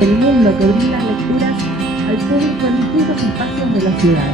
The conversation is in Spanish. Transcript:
El mundo que brinda lecturas al público en distintos espacios de la ciudad.